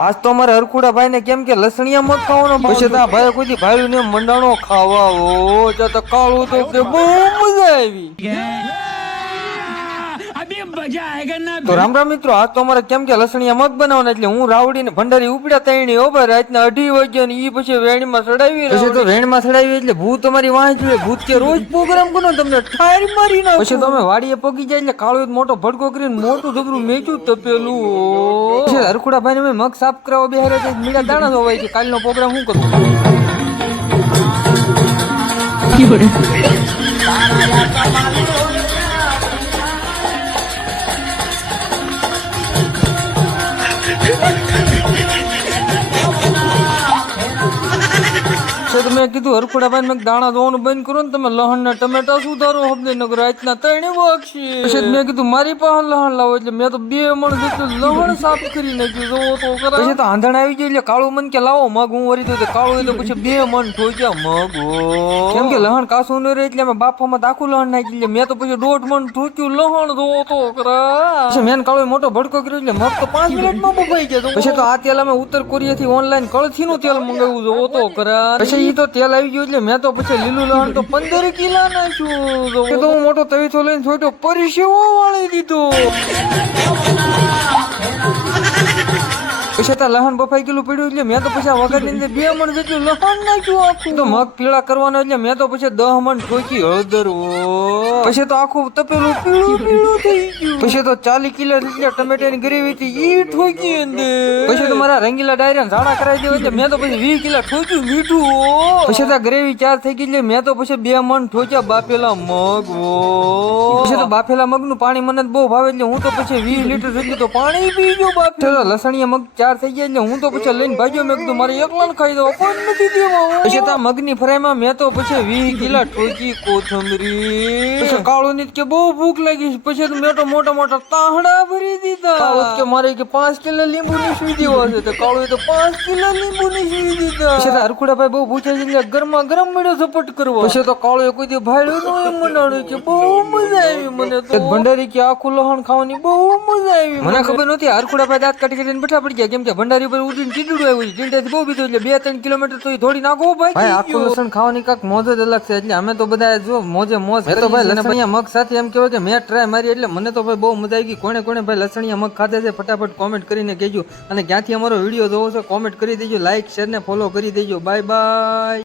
આજ તો અમારે હરખુડા ભાઈ ને કેમ કે લસણિયા મત ખાવાનો પછી તો આ ભાઈ કોઈ ભાઈ ને મંડાણો ખાવા ઓ તો તો કાળું તો કે બહુ મજા આવી. તો રામ રામ મિત્રો આ તો અમારે કેમ કે લસણીયા મગ બનાવવાના એટલે હું રાવડી ને ભંડારી ઉપડ્યા તૈણી ઓબર રાતના અઢી વાગ્યા ને ઈ પછી વેણમાં સડાવી પછી તો વેણમાં સડાવી એટલે ભૂત તમારી વાંહે જોઈએ ભૂત કે રોજ પ્રોગ્રામ કરો તમને ઠાર મારી નાખું. પછી તમે વાડીએ પગી જાય એટલે કાળો મોટો ભડકો કરીને મોટું જબરું મેચું તપેલું. પછી હરખુડા ભાઈ મેં મગ સાફ કરાવવા બેહારે છે મીડા દાણા ધોવાય છે કાલનો પ્રોગ્રામ શું કરું તો મેં કીધું હરખુડાભાઈ મેં દાણા ધોવાનું બંધ કરો ને તમે લહણ ને ટમેટા સુધારો હબદે નગર આજના ત્રણે વાગશે પછી મેં કીધું મારી પાસે લહણ લાવો. એટલે મેં તો બે મણ જેટલું લહણ સાફ કરી નાખ્યું. જોવો તો. પછી તો આંધણ આવી ગયું એટલે કાળું મન કે લાવો મગ હું વરી દઉં. કાળું એટલે પછી બે મણ ઠોક્યા મગ કેમ કે લહણ કાસું ન રહે એટલે અમે બાફામાં આખું લહણ નાખી એટલે મેં તો પછી દોઢ મણ ઠોક્યું લહણ જોવો તો ખરા. પછી મેં કાળો મોટો ભડકો કર્યો એટલે મગ તો પાંચ મિનિટમાં બફાઈ ગયા. પછી તો આ તેલ અમે ઉત્તર કોરિયા થી ઓનલાઈન કળથી નું તેલ મંગાવ્યું જોવો તો કરા પછી ઈ તો તેલ આવી ગયું એટલે મેં તો પછી લીલું લહણ તો પંદર કિલા નાખ્યું. તો હું મોટો તવીથો લઈને છોટો પરિસેવો વાળી દીધો. પછી ત્યાં લહણ બફાઈ ગયેલું પડ્યું એટલે મેં તો પછી આ વગરની અંદર બે મણ જેટલું લહણ નાખ્યું આખું. તો મગ પીળા કરવાનો એટલે મેં તો પછી દહ મણ ઠોકી હળદર પછી તો આખું તપેલું પીળું પીળું થઈ પછી તો ચાલી કિલો જેટલા ટમેટાની ગ્રેવી હતી ઈ ઠોકી અંદર. પછી તો મારા રંગીલા ડાયરા ઝાડા કરાવી દેવા એટલે મેં તો પછી વીસ કિલો ઠોક્યું મીઠું પછી તો ગ્રેવી ચાર થઈ ગઈ એટલે મેં તો પછી બે મણ ઠોક્યા બાફેલા મગ પછી તો બાફેલા મગનું પાણી મને બહુ ભાવે એટલે હું તો પછી વીસ લીટર જેટલું તો પાણી પી ગયો બાફેલા. લસણિયા મગ ચાર થઈ ગયા એટલે હું તો પછી લઈને ભાગ્યો મેં કીધું મારે એકલા ખાઈ દો કોઈ નથી દેવા પછી તો મગની ફ્રાયમાં મેં તો પછી વીસ કિલા ઠોકી કોથમરી. કાળું ની કે બહુ ભૂખ લાગી. પછી તો મેં તો મોટા મોટા તાહડા ભરી દીધા. મારે કે પાંચ કિલો લીંબુ ની સુઈ દેવા છે તો કાળું તો પાંચ કિલો લીંબુ ની સુઈ દીધા પછી તો હરખુડા ભાઈ બહુ પૂછે છે એટલે ગરમા ગરમ મળ્યો ઝપટ કરવા પછી તો કાળું કોઈ દી ભાડ્યું નું એમ મનાડ્યું કે બહુ મજા આવી મને તો ભંડારી કે આખું લહણ ખાવાની બહુ મજા આવી મને ખબર નહોતી હરખુડા ભાઈ દાંત કાઢી કાઢીને બેઠા પડી ગયા કેમ કે ભંડારી ઉપર ઉડીને ટીડું આવ્યું છે ટીંડાથી બહુ બીધું એટલે બે ત્રણ કિલોમીટર તો ઈ થોડી નાખો ભાઈ ભાઈ આખું લસણ ખાવાની કાંક મોજ જ અલગ છે એટલે અમે તો બધા જો મોજે મોજ મેં તો ભાઈ લસણિયા મગ સાથે એમ કહેવાય કે મેં ટ્રાય મારી એટલે મને તો ભાઈ બહુ મજા આવી ગઈ કોણે કોણે ભાઈ લસણિયા મગ ખાધા છે ફટાફટ કોમેન્ટ કરીને કહેજો. અને ક્યાંથી અમારો વીડિયો જોવો છો કોમેન્ટ કરી દેજો લાઇક શેર ને ફોલો કરી દેજો. Bye bye